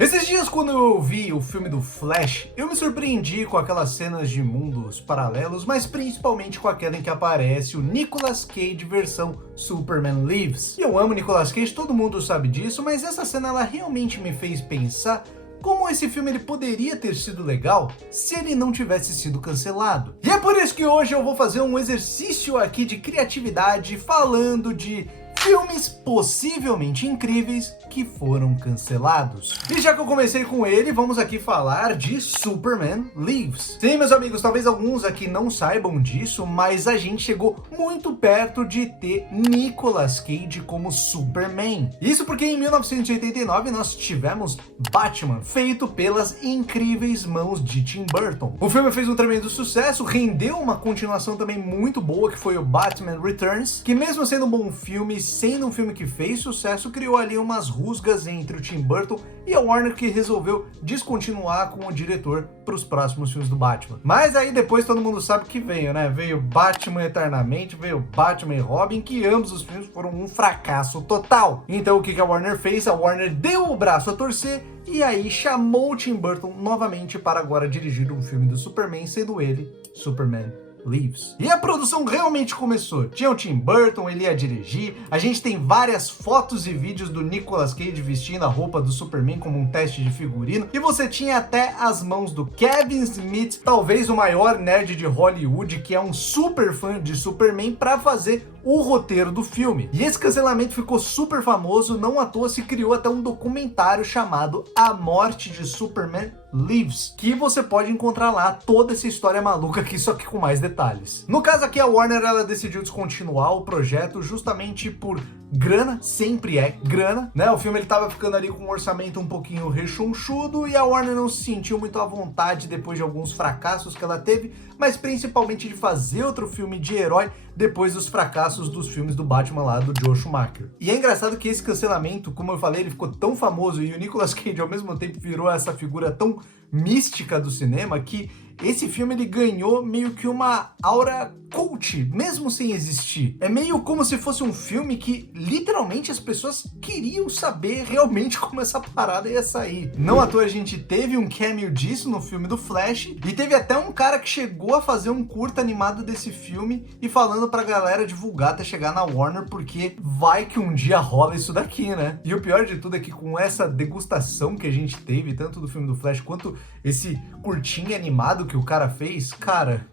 Esses dias, quando eu vi o filme do Flash, eu me surpreendi com aquelas cenas de mundos paralelos, mas principalmente com aquela em que aparece o Nicolas Cage versão Superman Lives. E eu amo Nicolas Cage, todo mundo sabe disso, mas essa cena ela realmente me fez pensar como esse filme ele poderia ter sido legal se ele não tivesse sido cancelado. E é por isso que hoje eu vou fazer um exercício aqui de criatividade falando de filmes possivelmente incríveis que foram cancelados. E já que eu comecei com ele, vamos aqui falar de Superman Lives. Sim, meus amigos, talvez alguns aqui não saibam disso, mas a gente chegou muito perto de ter Nicolas Cage como Superman. Isso porque em 1989 nós tivemos Batman, feito pelas incríveis mãos de Tim Burton. O filme fez um tremendo sucesso, rendeu uma continuação também muito boa, que foi o Batman Returns, que mesmo sendo um bom filme, sendo um filme que fez sucesso, criou ali umas rusgas entre o Tim Burton e a Warner, que resolveu descontinuar com o diretor para os próximos filmes do Batman. Mas aí depois todo mundo sabe que veio, né? Veio Batman Eternamente, veio Batman e Robin, que ambos os filmes foram um fracasso total. Então o que a Warner fez? A Warner deu o braço a torcer e aí chamou o Tim Burton novamente para agora dirigir um filme do Superman, sendo ele Superman Lives. E a produção realmente começou. Tinha o Tim Burton, ele ia dirigir. A gente tem várias fotos e vídeos do Nicolas Cage vestindo a roupa do Superman como um teste de figurino. E você tinha até as mãos do Kevin Smith, talvez o maior nerd de Hollywood, que é um super fã de Superman, para fazer o roteiro do filme. E esse cancelamento ficou super famoso, não à toa se criou até um documentário chamado A Morte de Superman Lives, que você pode encontrar lá toda essa história maluca aqui, só que com mais detalhes. No caso aqui, a Warner ela decidiu descontinuar o projeto justamente por grana, sempre é grana, né? O filme ele tava ficando ali com um orçamento um pouquinho rechonchudo e a Warner não se sentiu muito à vontade depois de alguns fracassos que ela teve, mas principalmente de fazer outro filme de herói depois dos fracassos dos filmes do Batman lá do Joel Schumacher. E é engraçado que esse cancelamento, como eu falei, ele ficou tão famoso e o Nicolas Cage ao mesmo tempo virou essa figura tão mística do cinema que esse filme ele ganhou meio que uma aura cult, mesmo sem existir. É meio como se fosse um filme que literalmente as pessoas queriam saber realmente como essa parada ia sair. Não à toa a gente teve um cameo disso no filme do Flash e teve até um cara que chegou a fazer um curta animado desse filme e falando pra galera divulgar até chegar na Warner, porque vai que um dia rola isso daqui, né? E o pior de tudo é que com essa degustação que a gente teve, tanto do filme do Flash quanto esse curtinho animado que o cara fez, cara,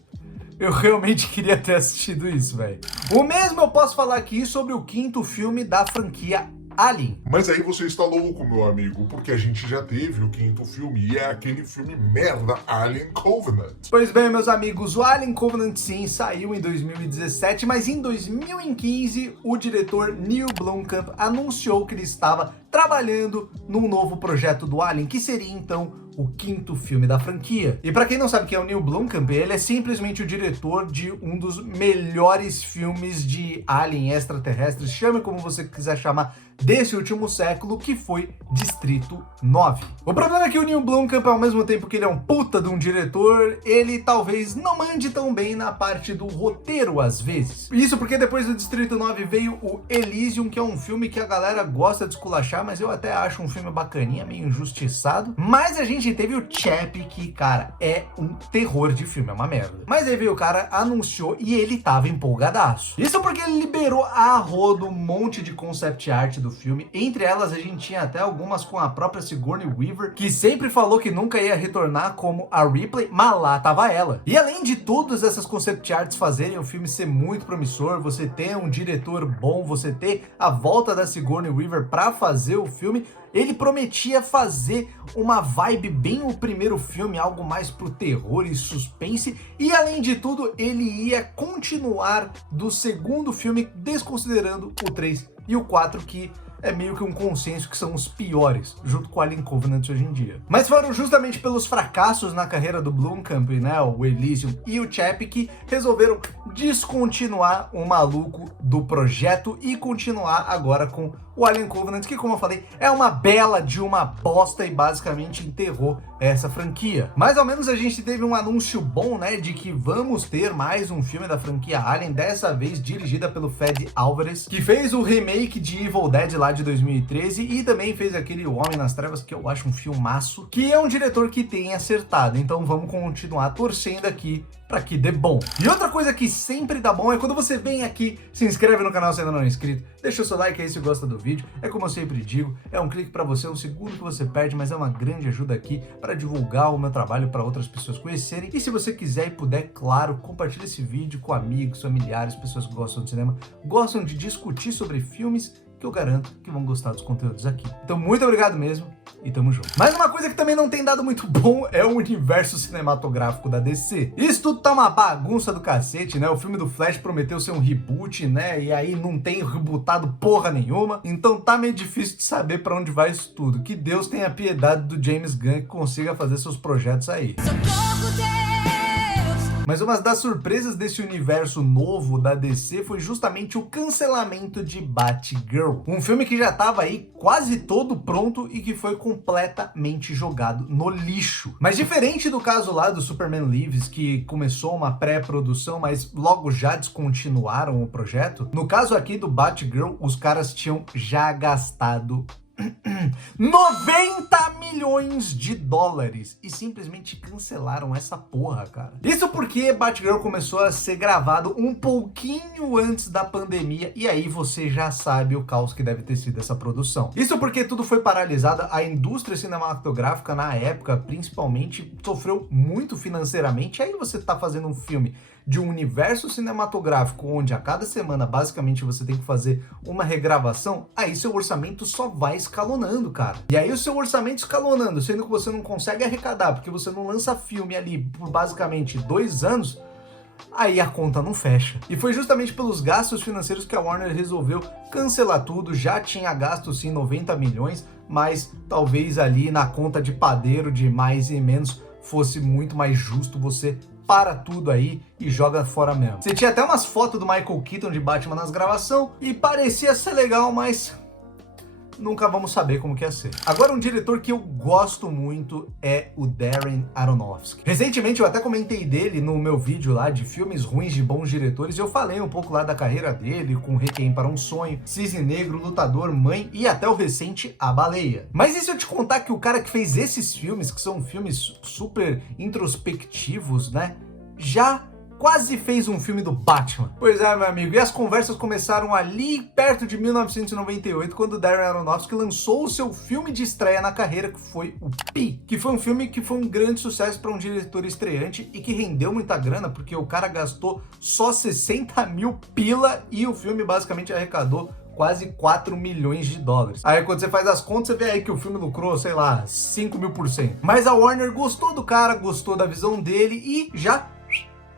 eu realmente queria ter assistido isso, velho. O mesmo eu posso falar aqui sobre o quinto filme da franquia Alien. Mas aí você está louco, meu amigo, porque a gente já teve o quinto filme e é aquele filme merda, Alien Covenant. Pois bem, meus amigos, o Alien Covenant sim saiu em 2017, mas em 2015 o diretor Neil Blomkamp anunciou que ele estava trabalhando num novo projeto do Alien, que seria então o quinto filme da franquia. E pra quem não sabe quem é o Neil Blomkamp, ele é simplesmente o diretor de um dos melhores filmes de Alien extraterrestres, chame como você quiser chamar, desse último século, que foi Distrito 9. O problema é que o Neil Blomkamp, ao mesmo tempo que ele é um puta de um diretor, ele talvez não mande tão bem na parte do roteiro às vezes. Isso porque depois do Distrito 9 veio o Elysium, que é um filme que a galera gosta de esculachar, mas eu até acho um filme bacaninha, meio injustiçado. Mas a gente teve o Chap, que, cara, é um terror de filme, é uma merda. Mas aí veio o cara, anunciou e ele tava empolgadaço. Isso porque ele liberou a rodo um monte de concept art do filme. Entre elas a gente tinha até algumas com a própria Sigourney Weaver, que sempre falou que nunca ia retornar como a Ripley, mas lá tava ela. E além de todas essas concept arts fazerem o filme ser muito promissor, você ter um diretor bom, você ter a volta da Sigourney Weaver pra fazer o filme, ele prometia fazer uma vibe bem o primeiro filme, algo mais pro terror e suspense, e além de tudo, ele ia continuar do segundo filme, desconsiderando o 3 e o 4, que é meio que um consenso que são os piores, junto com Alien Covenant hoje em dia. Mas foram justamente pelos fracassos na carreira do Blomkamp, né, o Elysium e o Chap, que resolveram descontinuar o maluco do projeto e continuar agora com o Alien Covenant, que, como eu falei, é uma bela de uma bosta e basicamente enterrou essa franquia. Mas ao menos a gente teve um anúncio bom, né, de que vamos ter mais um filme da franquia Alien, dessa vez dirigida pelo Fede Alvarez, que fez o remake de Evil Dead lá lá de 2013 e também fez aquele O Homem nas Trevas, que eu acho um filmaço, que é um diretor que tem acertado, então vamos continuar torcendo aqui pra que dê bom. E outra coisa que sempre dá bom é quando você vem aqui, se inscreve no canal se ainda não é inscrito, deixa o seu like aí se gosta do vídeo, é como eu sempre digo, é um clique pra você, um segundo que você perde, mas é uma grande ajuda aqui para divulgar o meu trabalho para outras pessoas conhecerem. E se você quiser e puder, claro, compartilhe esse vídeo com amigos, familiares, pessoas que gostam de cinema, gostam de discutir sobre filmes, que eu garanto que vão gostar dos conteúdos aqui. Então, muito obrigado mesmo e tamo junto. Mas uma coisa que também não tem dado muito bom é o universo cinematográfico da DC. Isso tudo tá uma bagunça do cacete, né? O filme do Flash prometeu ser um reboot, né? E aí não tem rebootado porra nenhuma. Então tá meio difícil de saber pra onde vai isso tudo. Que Deus tenha piedade do James Gunn que consiga fazer seus projetos aí. Socorro, Deus! Mas uma das surpresas desse universo novo da DC foi justamente o cancelamento de Batgirl. Um filme que já estava aí quase todo pronto e que foi completamente jogado no lixo. Mas diferente do caso lá do Superman Lives, que começou uma pré-produção, mas logo já descontinuaram o projeto, no caso aqui do Batgirl, os caras tinham já gastado 90 milhões de dólares e simplesmente cancelaram essa porra, cara. Isso porque Batgirl começou a ser gravado um pouquinho antes da pandemia e aí você já sabe o caos que deve ter sido essa produção. Isso porque tudo foi paralisado, a indústria cinematográfica na época, principalmente, sofreu muito financeiramente. Aí você tá fazendo um filme de um universo cinematográfico onde a cada semana basicamente você tem que fazer uma regravação, aí seu orçamento só vai escalonando, cara. E aí o seu orçamento escalonando, sendo que você não consegue arrecadar, porque você não lança filme ali por basicamente 2 anos, aí a conta não fecha. E foi justamente pelos gastos financeiros que a Warner resolveu cancelar tudo. Já tinha gasto sim 90 milhões, mas talvez ali na conta de padeiro de mais e menos fosse muito mais justo você para tudo aí e joga fora mesmo. Você tinha até umas fotos do Michael Keaton de Batman nas gravações e parecia ser legal, mas nunca vamos saber como que ia ser. Agora, um diretor que eu gosto muito é o Darren Aronofsky. Recentemente eu até comentei dele no meu vídeo lá de filmes ruins de bons diretores e eu falei um pouco lá da carreira dele, com Requiem para um Sonho, Cisne Negro, Lutador, Mãe e até o recente A Baleia. Mas e se eu te contar que o cara que fez esses filmes, que são filmes super introspectivos, né, já quase fez um filme do Batman? Pois é, meu amigo, e as conversas começaram ali perto de 1998, quando Darren Aronofsky lançou o seu filme de estreia na carreira, que foi o Pi, que foi um filme que foi um grande sucesso para um diretor estreante e que rendeu muita grana, porque o cara gastou só 60 mil pila e o filme basicamente arrecadou quase 4 milhões de dólares. Aí quando você faz as contas, você vê aí que o filme lucrou, sei lá, 5.000%. Mas a Warner gostou do cara, gostou da visão dele e já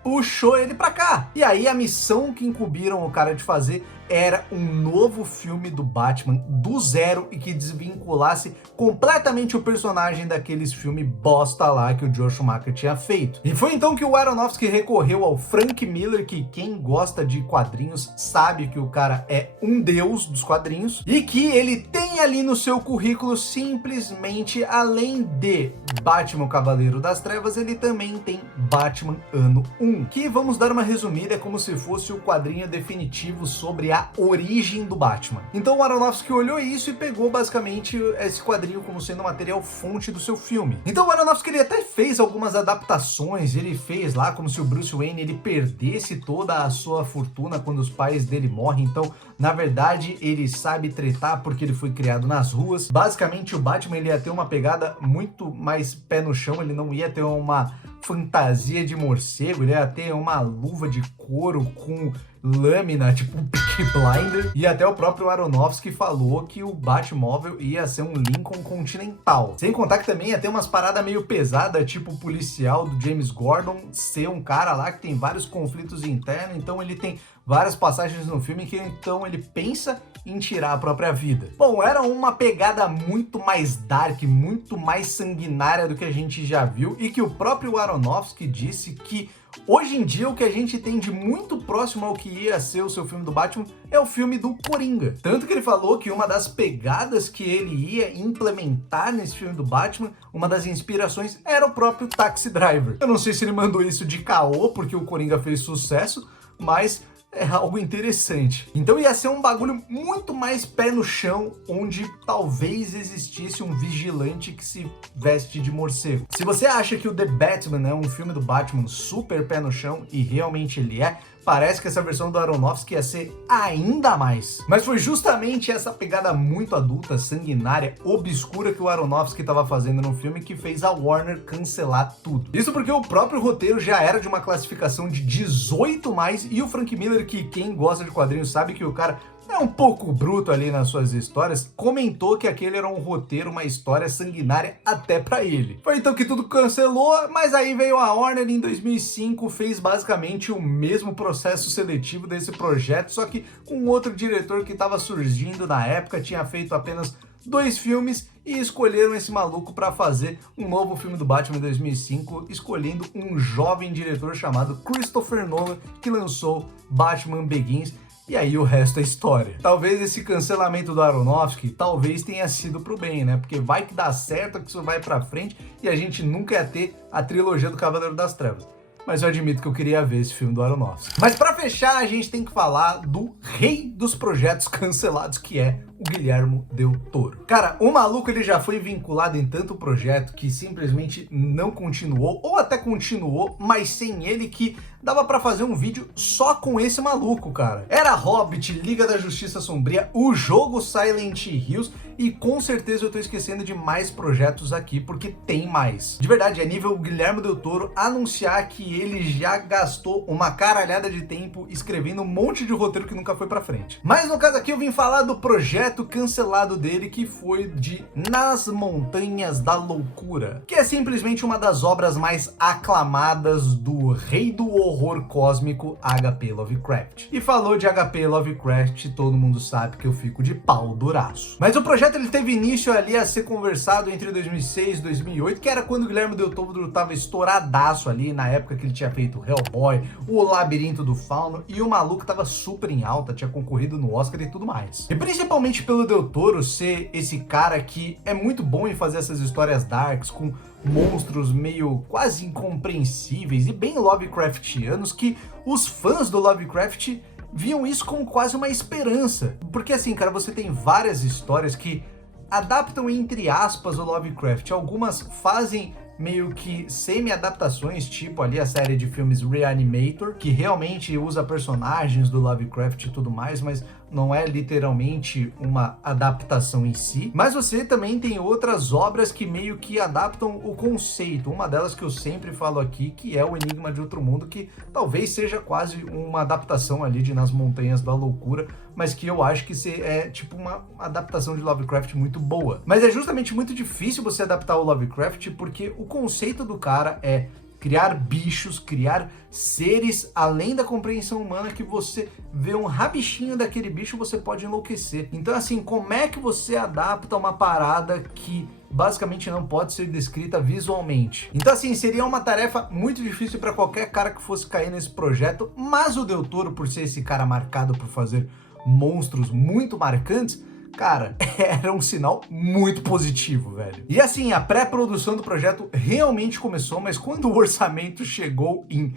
puxou ele pra cá. E aí a missão que incumbiram o cara de fazer era um novo filme do Batman do zero e que desvinculasse completamente o personagem daqueles filmes bosta lá que o Joel Schumacher tinha feito. E foi então que o Aronofsky recorreu ao Frank Miller, que quem gosta de quadrinhos sabe que o cara é um deus dos quadrinhos e que ele tem ali no seu currículo simplesmente, além de Batman Cavaleiro das Trevas, ele também tem Batman Ano 1, que vamos dar uma resumida, é como se fosse o quadrinho definitivo sobre a origem do Batman. Então o Aronofsky olhou isso e pegou basicamente esse quadrinho como sendo o material fonte do seu filme. Então o Aronofsky ele até fez algumas adaptações, ele fez lá como se o Bruce Wayne ele perdesse toda a sua fortuna quando os pais dele morrem, então na verdade ele sabe tretar porque ele foi criado nas ruas. Basicamente o Batman ele ia ter uma pegada muito mais pé no chão, ele não ia ter uma fantasia de morcego, ele ia ter uma luva de couro com lâmina, tipo um Peaky Blinder, e até o próprio Aronofsky falou que o Batmóvel ia ser um Lincoln Continental. Sem contar que também ia ter umas paradas meio pesadas, tipo o policial do James Gordon ser um cara lá que tem vários conflitos internos, então ele tem várias passagens no filme que então ele pensa em tirar a própria vida. Bom, era uma pegada muito mais dark, muito mais sanguinária do que a gente já viu e que o próprio Aronofsky disse que hoje em dia o que a gente tem de muito próximo ao que ia ser o seu filme do Batman é o filme do Coringa. Tanto que ele falou que uma das pegadas que ele ia implementar nesse filme do Batman, uma das inspirações era o próprio Taxi Driver. Eu não sei se ele mandou isso de caô porque o Coringa fez sucesso, mas é algo interessante. Então ia ser um bagulho muito mais pé no chão, onde talvez existisse um vigilante que se veste de morcego. Se você acha que o The Batman é um filme do Batman super pé no chão, e realmente ele é, parece que essa versão do Aronofsky ia ser ainda mais. Mas foi justamente essa pegada muito adulta, sanguinária, obscura que o Aronofsky estava fazendo no filme que fez a Warner cancelar tudo. Isso porque o próprio roteiro já era de uma classificação de 18+, e o Frank Miller, que quem gosta de quadrinhos sabe que o cara é um pouco bruto ali nas suas histórias, comentou que aquele era um roteiro, uma história sanguinária até pra ele. Foi então que tudo cancelou, mas aí veio a Warner em 2005, fez basicamente o mesmo processo seletivo desse projeto, só que com outro diretor que estava surgindo na época, tinha feito apenas 2 filmes e escolheram esse maluco para fazer um novo filme do Batman em 2005, escolhendo um jovem diretor chamado Christopher Nolan, que lançou Batman Begins. E aí o resto é história. Talvez esse cancelamento do Aronofsky, talvez tenha sido pro bem, né? Porque vai que dá certo, que isso vai pra frente e a gente nunca ia ter a trilogia do Cavaleiro das Trevas. Mas eu admito que eu queria ver esse filme do Aronofsky. Mas pra fechar, a gente tem que falar do rei dos projetos cancelados, que é o Guillermo del Toro. Cara, o maluco ele já foi vinculado em tanto projeto que simplesmente não continuou, ou até continuou, mas sem ele, que dava pra fazer um vídeo só com esse maluco, cara. Era Hobbit, Liga da Justiça Sombria, o jogo Silent Hills, e com certeza eu tô esquecendo de mais projetos aqui, porque tem mais. De verdade, é nível Guillermo del Toro anunciar que ele já gastou uma caralhada de tempo escrevendo um monte de roteiro que nunca foi pra frente. Mas no caso aqui eu vim falar do projeto cancelado dele, que foi de Nas Montanhas da Loucura, que é simplesmente uma das obras mais aclamadas do rei do horror cósmico, H.P. Lovecraft. E falou de H.P. Lovecraft, todo mundo sabe que eu fico de pau duraço. Mas o projeto ele teve início ali a ser conversado entre 2006 e 2008, que era quando o Guillermo del Toro tava estouradaço ali, na época que ele tinha feito Hellboy, O Labirinto do Fauno, e o maluco tava super em alta, tinha concorrido no Oscar e tudo mais. E principalmente pelo del Toro ser esse cara que é muito bom em fazer essas histórias darks, com monstros meio quase incompreensíveis e bem Lovecraftianos, que os fãs do Lovecraft viam isso como quase uma esperança. Porque assim, cara, você tem várias histórias que adaptam entre aspas o Lovecraft. Algumas fazem meio que semi-adaptações, tipo ali a série de filmes Reanimator, que realmente usa personagens do Lovecraft e tudo mais, mas não é literalmente uma adaptação em si. Mas você também tem outras obras que meio que adaptam o conceito. Uma delas que eu sempre falo aqui, que é o Enigma de Outro Mundo, que talvez seja quase uma adaptação ali de Nas Montanhas da Loucura, mas que eu acho que é tipo uma adaptação de Lovecraft muito boa. Mas é justamente muito difícil você adaptar o Lovecraft, porque o conceito do cara é criar bichos, criar seres além da compreensão humana, que você vê um rabichinho daquele bicho, você pode enlouquecer. Então assim, como é que você adapta uma parada que basicamente não pode ser descrita visualmente? Então assim, seria uma tarefa muito difícil para qualquer cara que fosse cair nesse projeto, mas o del Toro, por ser esse cara marcado por fazer monstros muito marcantes, cara, era um sinal muito positivo, velho. E assim, a pré-produção do projeto realmente começou, mas quando o orçamento chegou em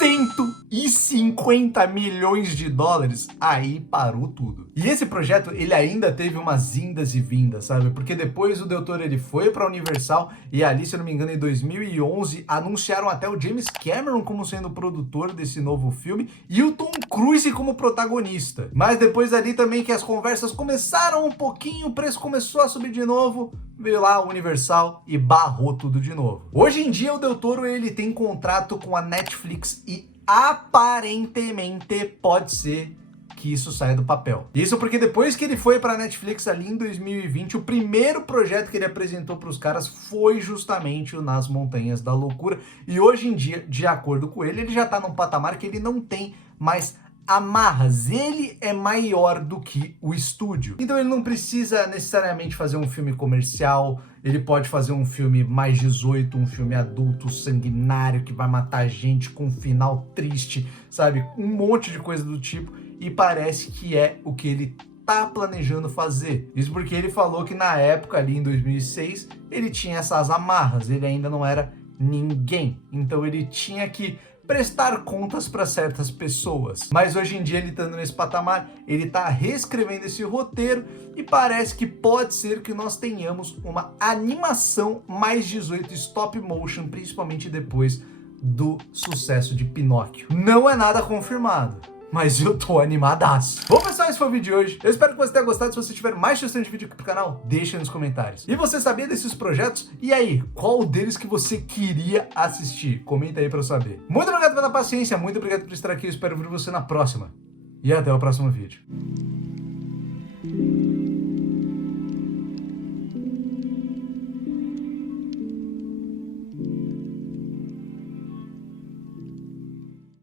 150 milhões de dólares, aí parou tudo. E esse projeto, ele ainda teve umas indas e vindas, sabe? Porque depois o del Toro, ele foi pra Universal, e ali, se eu não me engano, em 2011, anunciaram até o James Cameron como sendo o produtor desse novo filme, e o Tom Cruise como protagonista. Mas depois ali também que as conversas começaram um pouquinho, o preço começou a subir de novo, veio lá a Universal e barrou tudo de novo. Hoje em dia o del Toro, ele tem contrato com a Netflix e aparentemente pode ser que isso saia do papel. Isso porque depois que ele foi para a Netflix ali em 2020, o primeiro projeto que ele apresentou para os caras foi justamente o Nas Montanhas da Loucura, e hoje em dia, de acordo com ele, ele já tá num patamar que ele não tem mais amarras, ele é maior do que o estúdio. Então ele não precisa necessariamente fazer um filme comercial, ele pode fazer um filme mais 18, um filme adulto, sanguinário, que vai matar gente com um final triste, sabe? Um monte de coisa do tipo, e parece que é o que ele tá planejando fazer. Isso porque ele falou que na época ali em 2006, ele tinha essas amarras, ele ainda não era ninguém. Então ele tinha que prestar contas para certas pessoas. Mas hoje em dia ele estando nesse patamar, ele está reescrevendo esse roteiro e parece que pode ser que nós tenhamos uma animação mais 18 stop motion, principalmente depois do sucesso de Pinóquio. Não é nada confirmado, mas eu tô animadaço. Bom, pessoal, esse foi o vídeo de hoje. Eu espero que você tenha gostado. Se você tiver mais sugestões de vídeo aqui pro canal, deixa nos comentários. E você sabia desses projetos? E aí, qual deles que você queria assistir? Comenta aí pra eu saber. Muito obrigado pela paciência, muito obrigado por estar aqui. Eu espero ver você na próxima. E até o próximo vídeo.